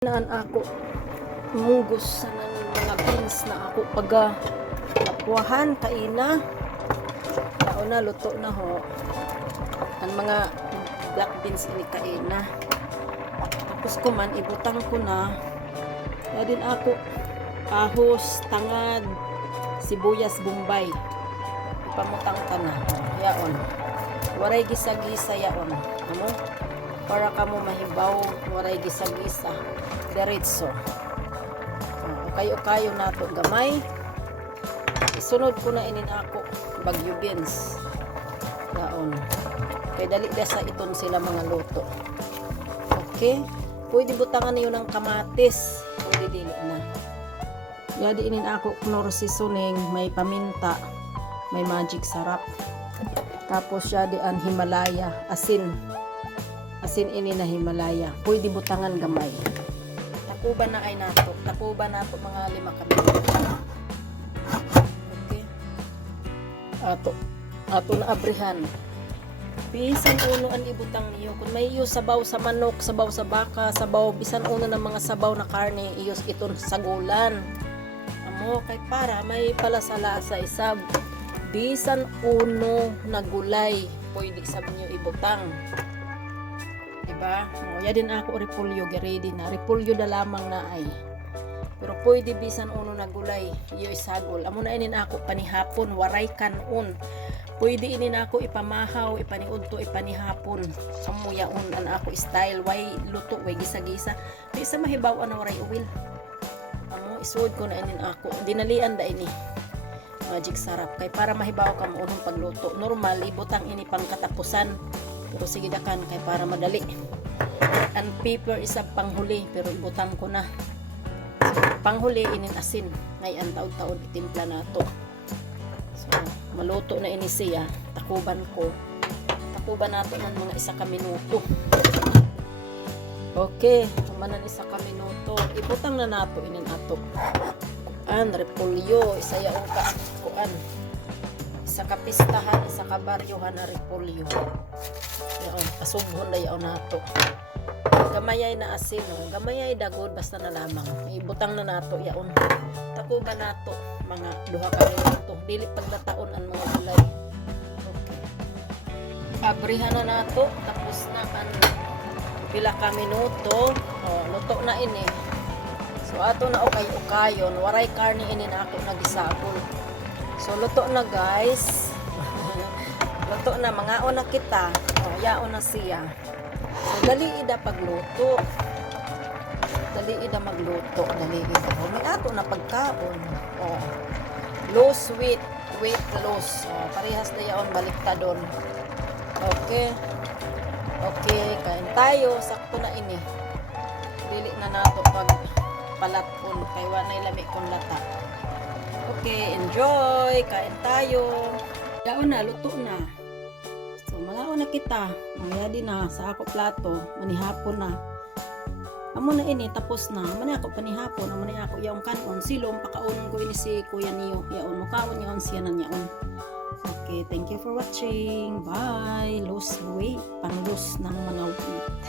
Naan ako munggus sa mga beans na ako pag napuahan kaina lao na luto na ho ang mga black beans ini kaina tapos ko man ibutang ko na ya din ako ahos, tangad, sibuyas, bombay ipamutang ta na yaon waray gisa-gisa yaon ano para kamo mahibaw waray gisa-gisa diretso kayo nato gamay isunod ko na inin ako bagyo beans daon kay dali sa iton sila mga luto okay pwede butangan niyo ng kamatis pwede dili na yadi inin ako knor seasoning may paminta may magic sarap tapos yadi an Himalaya asin ini na Himalaya pwede butangan gamay takuban na ay nato takuban nato mga 5 kami okay ato na abrihan bisan uno an ibutang niyo kung may iyo sabaw sa manok sabaw sa baka sabaw bisan uno ng mga sabaw na karne iyos iton sagulan amo kay para may palasala sa isab bisan uno na gulay pwede sab niyo ibutang diba? Ya din ako repolyo ready na repolyo na lamang na ay pero pwede bisan uno na gulay iyo isagol amo na inin ako panihapon waray kanon pwede inin ako ipamahaw ipaniudto ipanihapon samuyaon an ako style way luto way gisa-gisa di sa mahibaw na waray uwil amo isuod ko na inin ako dinalian da ini magic sarap kay para mahibaw ka mo unong pagluto normal ibutang ini pang katapusan pero sige dakan kay para madali and paper isa panghuli pero ibutang ko na so, panghuli inin asin ngay ang taod-taod itimpla nato so maluto na ini siya takuban nato ng mga 1 minuto okay manan 1 minuto ibutang na nato inin ato kuan repolyo isa yaong kuan sa kapistahan sa kabaryohan na repolyo yaon asubhon na yaon nato gamayay na asin gamayay dagod basta na lamang ibutang na nato yaon takuban nato mga 2 ka minuto dili pagdataon ang mga gulay okay abrihan na nato tapos na kan pila ka minuto luto na ini so ato na ukay-ukayon waray karne ini na ako nagisabol so luto na guys luto na mga una kita yaon na siya so dali ida pagluto dali ida magluto dali ida may ato na pagkaon low sweet loss parehas na yaon baliktadon okay kain tayo sakto na ini dili na nato pag palatpon kay wanay lami kon lata okay enjoy kain tayo yaon na luto na so mga una kita mayadi na sa ako plato manihapon na amo na ini tapos na mani ako panihapon mani ako yaong kanon silom pakaunon ko ini si kuya niyo yaon mukaon yaon siya na yaon okay thank you for watching bye lose weight pang lose ng mga weight